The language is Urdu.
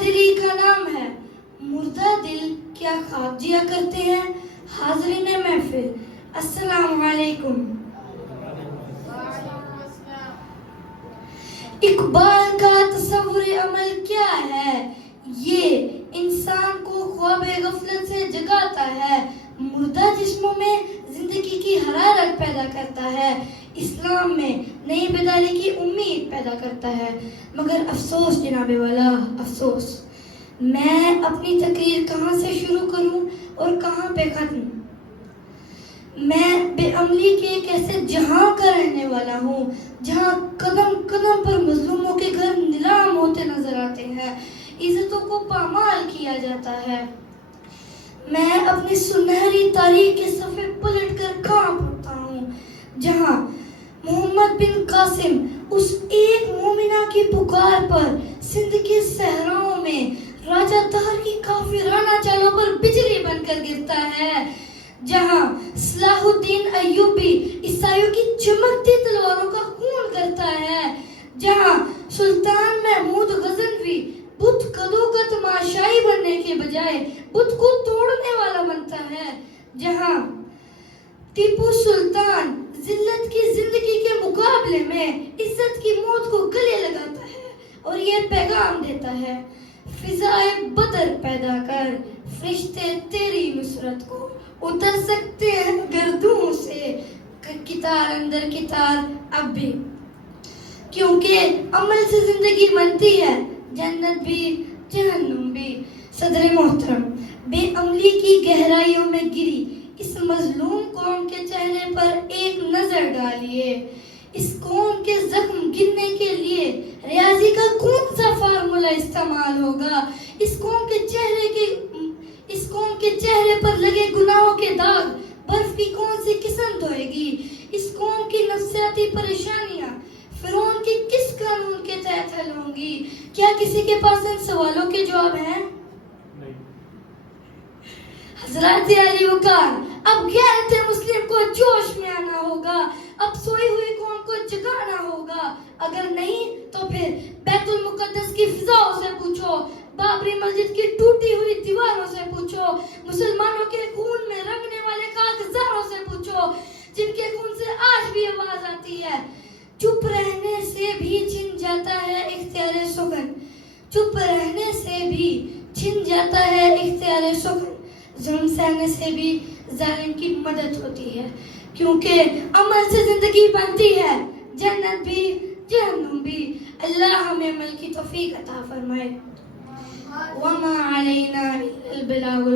دلی کا نام ہے. مردہ دل کیا خواب جیا کرتے ہیں؟ حاضرین محفل السلام علیکم. اقبال کا تصور عمل کیا ہے؟ یہ انسان کو خواب غفلت سے جگاتا ہے، مردہ جسموں میں زندگی کی حرارت پیدا کرتا ہے، اسلام میں نئی بیداری کی امید پیدا کرتا ہے. مگر افسوس جناب والا، افسوس، میں اپنی تقریر کہاں سے شروع کروں اور کہاں پہ ختم؟ میں بے عملی کے ایک ایسے جہاں کا رہنے والا ہوں جہاں قدم قدم پر مظلوموں کے گھر نیلام ہوتے نظر آتے ہیں، عزتوں کو پامال کیا جاتا ہے. میں اپنی سنہری تاریخ کے صفحے پلٹ کر کانپ اٹھتا ہوں جہاں محمد بن قاسم اس ایک مومنہ کی پکار پر سندھ کے صحراؤں میں راجہ دہر کی کافرانہ چالوں پر بجلی بن کر گرتا ہے، جہاں صلاح الدین ایوبی عیسائیوں کی چمکتی تلواروں کا خون کرتا ہے، جہاں سلطان محمود غزنوی بت کدو کا تماشائی بننے کے بجائے بت کو توڑنے والا بنتا ہے، جہاں ٹیپو سلطان ذلت کی زندگی کے مقابلے میں عزت کی موت کو گلے لگاتا ہے اور یہ پیغام دیتا ہے: فضائے بدر پیدا کر، فرشتے تیری نصرت کو اتر سکتے ہیں گردوں سے کتار اندر کتار اب بھی، کیونکہ عمل سے زندگی بنتی ہے، جنت بھی جہنم بھی. صدر محترم، بے عملی کی گہرائیوں میں گری اس مظلوم قوم کے چہرے پر ایک نظر ڈالیے. اس قوم کے زخم گننے کے لیے ریاضی کا کون سا فارمولا استعمال ہوگا؟ اس قوم کے چہرے پر لگے گناہوں کے داغ برف کی کون سی قسم دھوئے گی؟ اس قوم کی نفسیاتی پریشانیاں فرعون کے کس قانون کے تحت حل ہوں گی؟ کیا کسی کے پاس ان سوالوں کے جواب ہیں؟ حضرات علی وقار، اب غیرت مسلم کو جوش میں آنا ہوگا، اب سوئی ہوئی قوم کو جگانا ہوگا. اگر نہیں تو پھر بیت المقدس کی فضاؤں سے پوچھو، بابری مسجد کی ٹوٹی ہوئی دیواروں سے پوچھو، مسلمانوں کے خون میں رنگنے والے خاکزاروں سے پوچھو جن کے خون سے آج بھی آواز آتی ہے: چپ رہنے سے بھی چھن جاتا ہے اختیار سخن، چپ رہنے سے بھی چھن جاتا ہے اختیار سخن، ظلم سہنے سے بھی ظالم کی مدد ہوتی ہے، کیونکہ عمل سے زندگی بنتی ہے، جنت بھی جہنم بھی. اللہ ہمیں عمل کی توفیق عطا فرمائے. وما علینا الا البلاغ